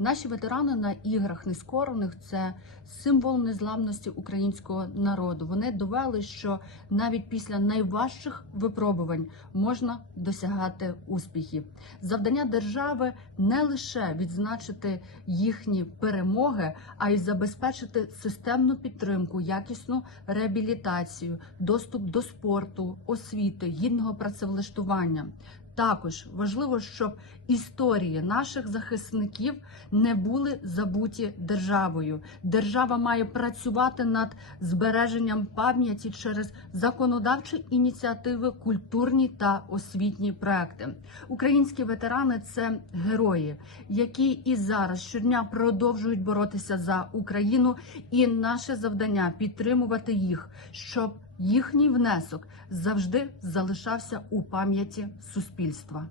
Наші ветерани на іграх нескорених це символ незламності українського народу. Вони довели, що навіть після найважчих випробувань можна досягати успіхів. Завдання держави не лише відзначити їхні перемоги, а й забезпечити системну підтримку, якісну реабілітацію, доступ до спорту, освіти, гідного працевлаштування. Також важливо, щоб історії наших захисників не були забуті державою. Держава має працювати над збереженням пам'яті через законодавчі ініціативи, культурні та освітні проекти. Українські ветерани це герої, які і зараз щодня продовжують боротися за Україну. І наше завдання підтримувати їх, щоб їхній внесок завжди залишався у пам'яті суспільства.